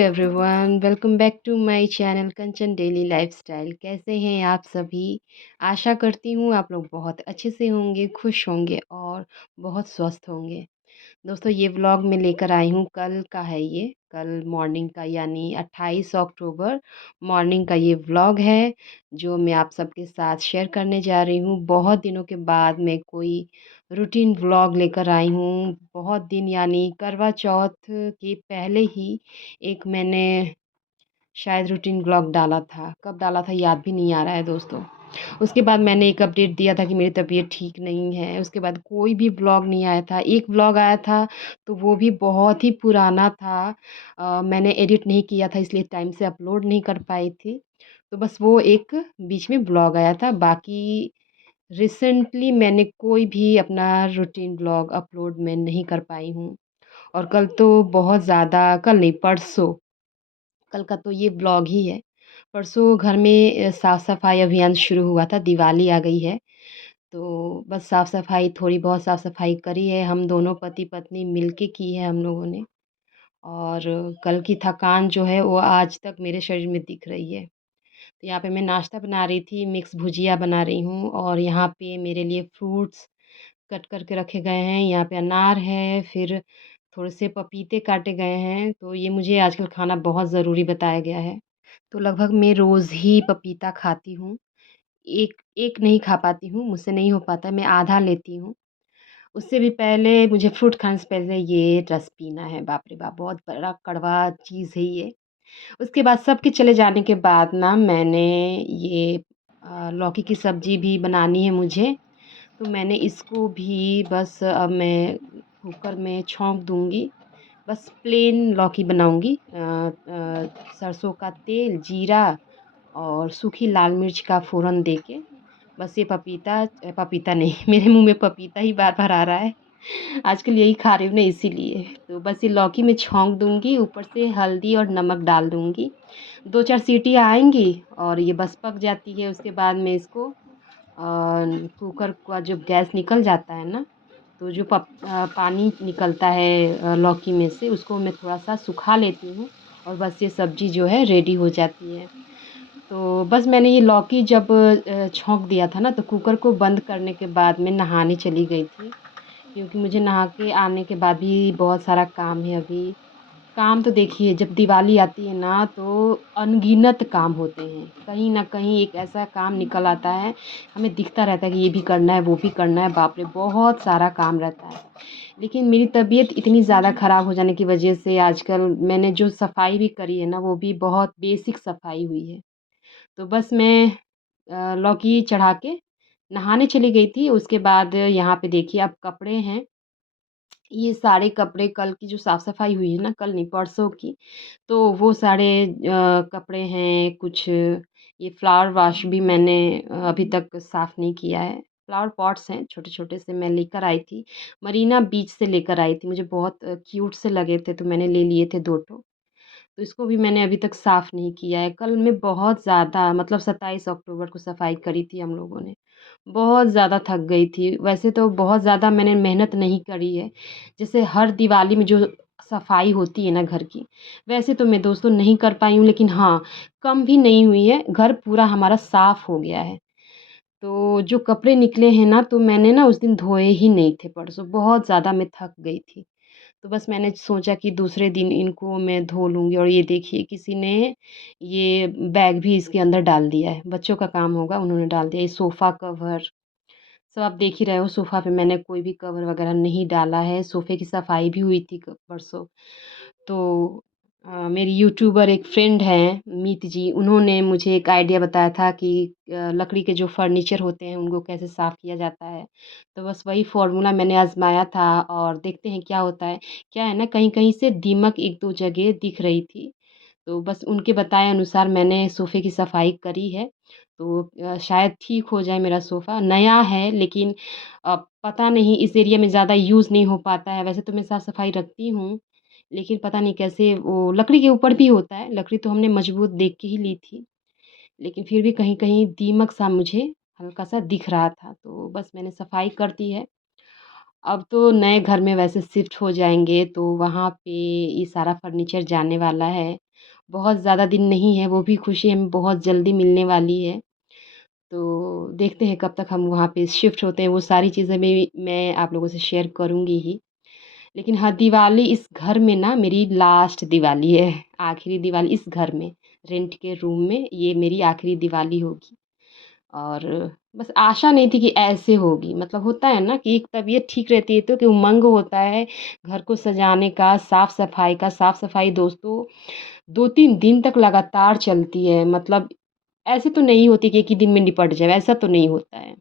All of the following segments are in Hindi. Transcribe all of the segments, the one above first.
Everyone, welcome back to my channel Kanchan daily lifestyle. कैसे हैं आप सभी? आशा करती हूँ आप लोग बहुत अच्छे से होंगे, खुश होंगे और बहुत स्वस्थ होंगे। दोस्तों, ये व्लॉग मैं लेकर आई हूँ, कल का है ये, कल मॉर्निंग का, यानी 28 अक्टूबर मॉर्निंग का ये व्लॉग है जो मैं आप सबके साथ शेयर करने जा रही हूँ। बहुत दिनों के बाद मैं कोई रूटीन व्लॉग लेकर आई हूँ। बहुत दिन, यानी करवा चौथ के पहले ही एक मैंने शायद रूटीन व्लॉग डाला था। कब डाला था याद भी नहीं आ रहा है दोस्तों। उसके बाद मैंने एक अपडेट दिया था कि मेरी तबीयत ठीक नहीं है। उसके बाद कोई भी व्लॉग नहीं आया था। एक व्लॉग आया था तो वो भी बहुत ही पुराना था। मैंने एडिट नहीं किया था, इसलिए टाइम से अपलोड नहीं कर पाई थी। तो बस वो एक बीच में व्लॉग आया था। बाकी रिसेंटली मैंने कोई भी अपना रूटीन व्लॉग अपलोड मैं नहीं कर पाई हूँ। और कल तो बहुत ज़्यादा, कल नहीं परसों, कल का तो ये व्लॉग ही है। परसों घर में साफ़-सफ़ाई अभियान शुरू हुआ था, दिवाली आ गई है। तो बस साफ़-सफ़ाई, थोड़ी बहुत साफ़-सफ़ाई करी है, हम दोनों पति-पत्नी मिल के की है हम लोगों ने। और कल की थकान जो है वो आज तक मेरे शरीर में दिख रही है। तो यहाँ पे मैं नाश्ता बना रही थी, मिक्स भुजिया बना रही हूँ और यहाँ पे मेरे लिए फ्रूट्स कट करके रखे गए हैं। यहाँ पे अनार है, फिर थोड़े से पपीते काटे गए हैं। तो ये मुझे आजकल खाना बहुत ज़रूरी बताया गया है। तो लगभग मैं रोज़ ही पपीता खाती हूँ। एक एक नहीं खा पाती हूँ, मुझसे नहीं हो पाता, मैं आधा लेती हूँ। उससे भी पहले मुझे फ्रूट खाने से पहले ये रस पीना है। बाप रे बाप! बहुत बड़ा कड़वा चीज़ है ये। उसके बाद सबके चले जाने के बाद ना मैंने ये लौकी की सब्ज़ी भी बनानी है मुझे। तो मैंने इसको भी बस अब मैं कुकर में छौंक दूँगी। बस प्लेन लौकी बनाऊँगी। सरसों का तेल, जीरा और सूखी लाल मिर्च का फ़ोरन देके, बस ये पपीता नहीं मेरे मुँह में पपीता ही बार-बार आ रहा है। आजकल यही खा रही हूँ ना इसीलिए। तो बस ये लौकी मैं छौंक दूँगी, ऊपर से हल्दी और नमक डाल दूँगी। 2-4 सीटियाँ आएँगी और ये बस पक जाती है। उसके बाद मैं इसको कुकर का जब गैस निकल जाता है ना, तो जो पानी निकलता है लौकी में से, उसको मैं थोड़ा-सा सुखा लेती हूँ और बस ये सब्ज़ी जो है रेडी हो जाती है। तो बस मैंने ये लौकी जब छौंक दिया था ना, तो कुकर को बंद करने के बाद मैं नहाने चली गई थी, क्योंकि मुझे नहा के आने के बाद भी बहुत सारा काम है अभी। काम तो देखिए, जब दिवाली आती है ना तो अनगिनत काम होते हैं। कहीं न कहीं एक ऐसा काम निकल आता है, हमें दिखता रहता है कि ये भी करना है, वो भी करना है, बाप रे! बहुत सारा काम रहता है। लेकिन मेरी तबीयत इतनी ज़्यादा ख़राब हो जाने की वजह से आजकल मैंने जो सफाई भी करी है ना, वो भी बहुत बेसिक सफाई हुई है। तो बस मैं लौकी चढ़ा के नहाने चली गई थी। उसके बाद यहाँ पे देखिए अब कपड़े हैं, ये सारे कपड़े कल की जो साफ-सफाई हुई है ना, कल नहीं परसों की, तो वो सारे कपड़े हैं। कुछ ये फ्लावर वाश भी मैंने अभी तक साफ़ नहीं किया है। फ्लावर पॉट्स हैं छोटे-छोटे से, मैं लेकर आई थी, मरीना बीच से लेकर आई थी। मुझे बहुत क्यूट से लगे थे तो मैंने ले लिए थे 2 ठो। तो इसको भी मैंने अभी तक साफ़ नहीं किया है। कल मैं बहुत ज़्यादा, मतलब 27 अक्टूबर को सफाई करी थी हम लोगों ने। बहुत ज़्यादा थक गई थी। वैसे तो बहुत ज़्यादा मैंने मेहनत नहीं करी है। जैसे हर दिवाली में जो सफाई होती है ना घर की, वैसे तो मैं दोस्तों नहीं कर पाई हूँ, लेकिन हाँ, कम भी नहीं हुई है, घर पूरा हमारा साफ़ हो गया है। तो जो कपड़े निकले हैं ना, तो मैंने ना उस दिन धोए ही नहीं थे परसों, बहुत ज़्यादा मैं थक गई थी। तो बस मैंने सोचा कि दूसरे दिन इनको मैं धो लूँगी। और ये देखिए, किसी ने ये बैग भी इसके अंदर डाल दिया है, बच्चों का काम होगा, उन्होंने डाल दिया। ये सोफ़ा कवर सब आप देख ही रहे हो, सोफ़ा पे मैंने कोई भी कवर वगैरह नहीं डाला है। सोफ़े की सफाई भी हुई थी परसों। तो मेरी यूट्यूबर एक फ्रेंड हैं मीत जी, उन्होंने मुझे एक आइडिया बताया था कि लकड़ी के जो फर्नीचर होते हैं उनको कैसे साफ़ किया जाता है। तो बस वही फ़ॉर्मूला मैंने आज़माया था और देखते हैं क्या होता है। क्या है ना, कहीं-कहीं से दीमक 1-2 जगह दिख रही थी। तो बस उनके बताए अनुसार मैंने सोफ़े की सफाई करी है। तो शायद ठीक हो जाए मेरा सोफ़ा। नया है, लेकिन पता नहीं, इस एरिया में ज़्यादा यूज़ नहीं हो पाता है। वैसे तो मैं साफ-सफाई रखती हूँ, लेकिन पता नहीं कैसे वो लकड़ी के ऊपर भी होता है। लकड़ी तो हमने मजबूत देख के ही ली थी, लेकिन फिर भी कहीं-कहीं दीमक सा मुझे हल्का-सा दिख रहा था। तो बस मैंने सफाई कर दी है। अब तो नए घर में वैसे शिफ्ट हो जाएँगे, तो वहाँ पे ये सारा फर्नीचर जाने वाला है। बहुत ज़्यादा दिन नहीं है, वो भी खुशी हमें बहुत जल्दी मिलने वाली है। तो देखते हैं कब तक हम वहाँ पे शिफ्ट होते हैं, वो सारी चीज़ें भी मैं आप लोगों से शेयर करूँगी ही। लेकिन हाँ, दिवाली इस घर में ना मेरी लास्ट दिवाली है, आखिरी दिवाली इस घर में, रेंट के रूम में ये मेरी आखिरी दिवाली होगी। और बस आशा नहीं थी कि ऐसे होगी, मतलब होता है ना कि एक तबीयत ठीक रहती है तो कि उमंग होता है घर को सजाने का, साफ-सफाई का। साफ-सफाई दोस्तों 2-3 दिन तक लगातार चलती है, मतलब ऐसे तो नहीं होती कि एक ही दिन में निपट जाए, ऐसा तो नहीं होता है।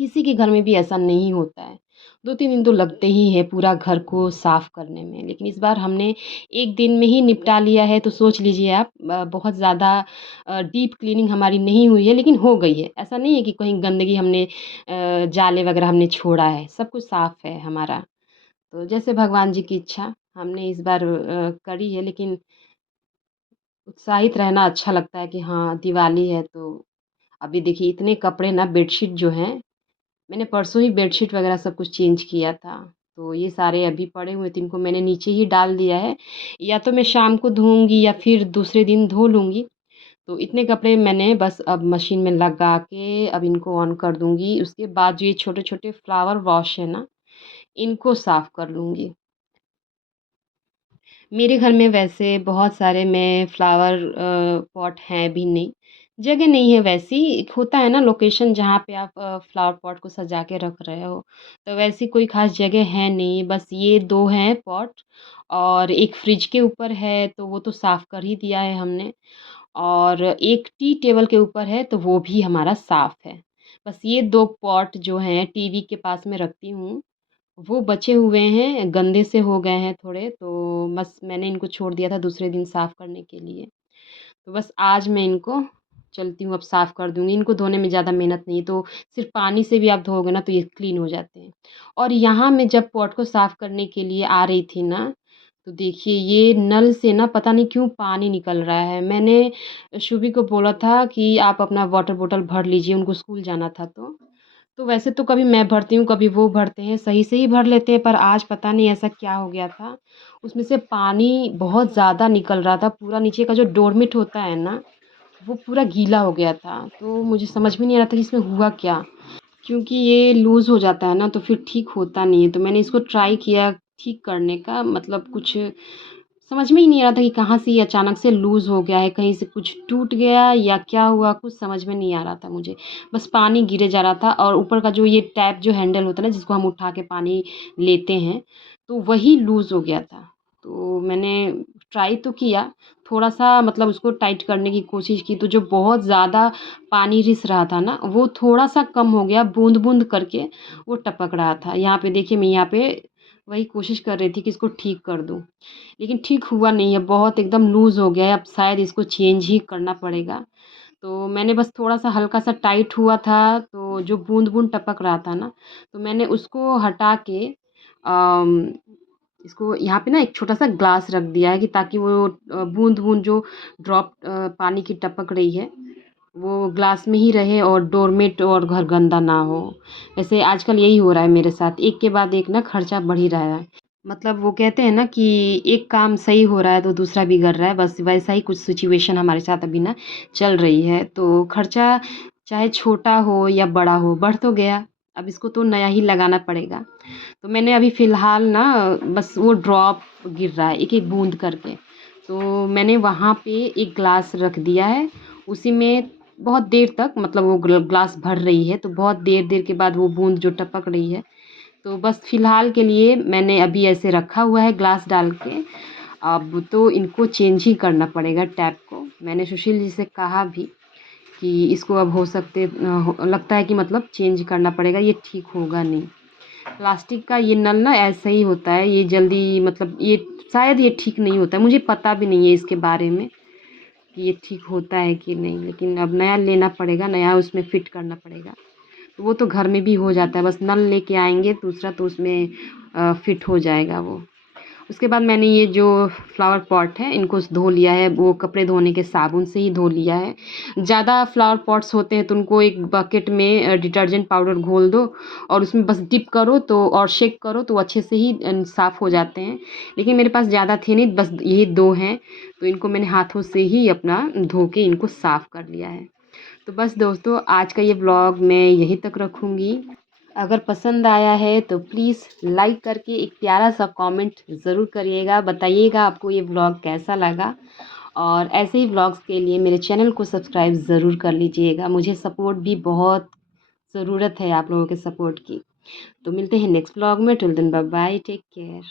किसी के घर में भी ऐसा नहीं होता है। 2-3 दिन तो लगते ही हैं पूरा घर को साफ़ करने में, लेकिन इस बार हमने 1 दिन में ही निपटा लिया है, तो सोच लीजिए आप बहुत ज़्यादा डीप क्लीनिंग हमारी नहीं हुई है, लेकिन हो गई है। ऐसा नहीं है कि कहीं गंदगी हमने जाले वगैरह हमने छोड़ा है, सब कुछ साफ़ है हमारा। तो जैसे भगवान जी की इच्छा, हमने इस बार करी है, लेकिन उत्साहित रहना अच्छा लगता है कि हाँ, दिवाली है तो अभी देखिए इतने कपड़े ना बेडशीट जो हैं मैंने परसों ही बेडशीट वगैरह सब कुछ चेंज किया था, तो ये सारे अभी पड़े हुए थे, इनको मैंने नीचे ही डाल दिया है। या तो मैं शाम को धोऊँगी या फिर दूसरे दिन धो लूँगी। तो इतने कपड़े मैंने बस अब मशीन में लगा के अब इनको ऑन कर दूँगी। उसके बाद जो ये छोटे-छोटे फ्लावर वॉश है ना, इनको साफ़ कर लूँगी। मेरे घर में वैसे बहुत सारे में फ्लावर पॉट हैं भी नहीं, जगह नहीं है वैसी। एक होता है ना लोकेशन जहाँ पे आप फ्लावर पॉट को सजा के रख रहे हो, तो वैसी कोई ख़ास जगह है नहीं, बस ये 2 हैं पॉट और एक फ्रिज के ऊपर है, तो वो तो साफ़ कर ही दिया है हमने और एक टी टेबल के ऊपर है, तो वो भी हमारा साफ़ है। बस ये 2 पॉट जो हैं टीवी के पास में रखती हूँ वो बचे हुए हैं, गंदे से हो गए हैं थोड़े, तो बस मैंने इनको छोड़ दिया था दूसरे दिन साफ़ करने के लिए। तो बस आज मैं इनको चलती हूँ अब साफ़ कर दूँगी, इनको धोने में ज़्यादा मेहनत नहीं है, तो सिर्फ़ पानी से भी आप धोओगे ना तो ये क्लीन हो जाते हैं। और यहाँ मैं जब पॉट को साफ़ करने के लिए आ रही थी ना, तो देखिए ये नल से ना पता नहीं क्यों पानी निकल रहा है। मैंने शुभी को बोला था कि आप अपना वाटर बॉटल भर लीजिए, उनको स्कूल जाना था तो। तो वैसे तो कभी मैं भरती हूँ, कभी वो भरते हैं, सही से ही भर लेते हैं, पर आज पता नहीं ऐसा क्या हो गया था, उसमें से पानी बहुत ज़्यादा निकल रहा था, पूरा नीचे का जो डोरमेट होता है ना, वो पूरा गीला हो गया था। तो मुझे समझ में नहीं आ रहा था कि इसमें हुआ क्या? क्योंकि ये लूज़ हो जाता है ना, तो फिर ठीक होता नहीं है, तो मैंने इसको ट्राई किया ठीक करने का, मतलब कुछ समझ में ही नहीं आ रहा था कि कहाँ से ये अचानक से लूज़ हो गया है, कहीं से कुछ टूट गया या क्या हुआ, कुछ समझ में नहीं आ रहा था मुझे। बस पानी गिरे जा रहा था और ऊपर का जो ये टैप जो हैंडल होता है ना, जिसको हम उठा के पानी लेते हैं, तो वही लूज़ हो गया था। तो मैंने ट्राई तो किया, थोड़ा-सा मतलब उसको टाइट करने की कोशिश की, तो जो बहुत ज़्यादा पानी रिस रहा था ना, वो थोड़ा-सा कम हो गया, बूँद-बूँद करके वो टपक रहा था। यहाँ पे देखिए मैं यहाँ पे वही कोशिश कर रही थी कि इसको ठीक कर दूँ। लेकिन ठीक हुआ नहीं है, बहुत एकदम लूज़ हो गया है, अब शायद इसको चेंज ही करना पड़ेगा। तो मैंने बस थोड़ा-सा हल्का-सा टाइट हुआ था, तो जो बूँद-बूँद टपक रहा था ना, तो मैंने उसको हटा के अम, इसको यहाँ पे ना एक छोटा-सा ग्लास रख दिया है कि ताकि वो बूँद-बूँद जो ड्रॉप पानी की टपक रही है, वो ग्लास में ही रहे और डोरमेट और घर गंदा ना हो। वैसे आजकल यही हो रहा है मेरे साथ, एक के बाद एक ना खर्चा बढ़ ही रहा है। मतलब वो कहते हैं ना कि एक काम सही हो रहा है तो दूसरा बिगड़ रहा है, बस वैसा ही कुछ सिचुएशन हमारे साथ अभी ना चल रही है। तो खर्चा चाहे छोटा हो या बड़ा हो, बढ़ तो गया, अब इसको तो नया ही लगाना पड़ेगा। तो मैंने अभी फ़िलहाल ना बस वो ड्रॉप गिर रहा है एक-एक बूँद करके, तो मैंने वहाँ पे एक ग्लास रख दिया है, उसी में बहुत देर तक मतलब वो ग्लास भर रही है, तो बहुत देर-देर के बाद वो बूँद जो टपक रही है, तो बस फ़िलहाल के लिए मैंने अभी ऐसे रखा हुआ है ग्लास डाल के। अब तो इनको चेंज ही करना पड़ेगा टैप को। मैंने सुशील जी से कहा भी कि इसको अब हो सकते हो लगता है कि मतलब चेंज करना पड़ेगा, ये ठीक होगा नहीं। प्लास्टिक का ये नल ना ऐसा ही होता है, ये जल्दी मतलब ये शायद ये ठीक नहीं होता है। मुझे पता भी नहीं है इसके बारे में कि ये ठीक होता है कि नहीं, लेकिन अब नया लेना पड़ेगा, नया उसमें फ़िट करना पड़ेगा। तो वो तो घर में भी हो जाता है, बस नल लेके आएँगे दूसरा तो उसमें फ़िट हो जाएगा वो। उसके बाद मैंने ये जो फ्लावर पॉट है इनको धो लिया है, वो कपड़े धोने के साबुन से ही धो लिया है। ज़्यादा फ्लावर पॉट्स होते हैं तो उनको एक बकेट में डिटर्जेंट पाउडर घोल दो और उसमें बस डिप करो तो और शेक करो तो अच्छे से ही साफ़ हो जाते हैं। लेकिन मेरे पास ज़्यादा थे नहीं, बस यही 2 हैं, तो इनको मैंने हाथों से ही अपना धो के इनको साफ़ कर लिया है। तो बस दोस्तों, आज का ये व्लॉग मैं यहीं तक रखूँगी। अगर पसंद आया है तो प्लीज़ लाइक करके एक प्यारा सा कमेंट ज़रूर करिएगा, बताइएगा आपको ये व्लॉग कैसा लगा। और ऐसे ही व्लॉग्स के लिए मेरे चैनल को सब्सक्राइब ज़रूर कर लीजिएगा, मुझे सपोर्ट भी बहुत ज़रूरत है आप लोगों के सपोर्ट की। तो मिलते हैं नेक्स्ट व्लॉग में, till then bye bye, take care.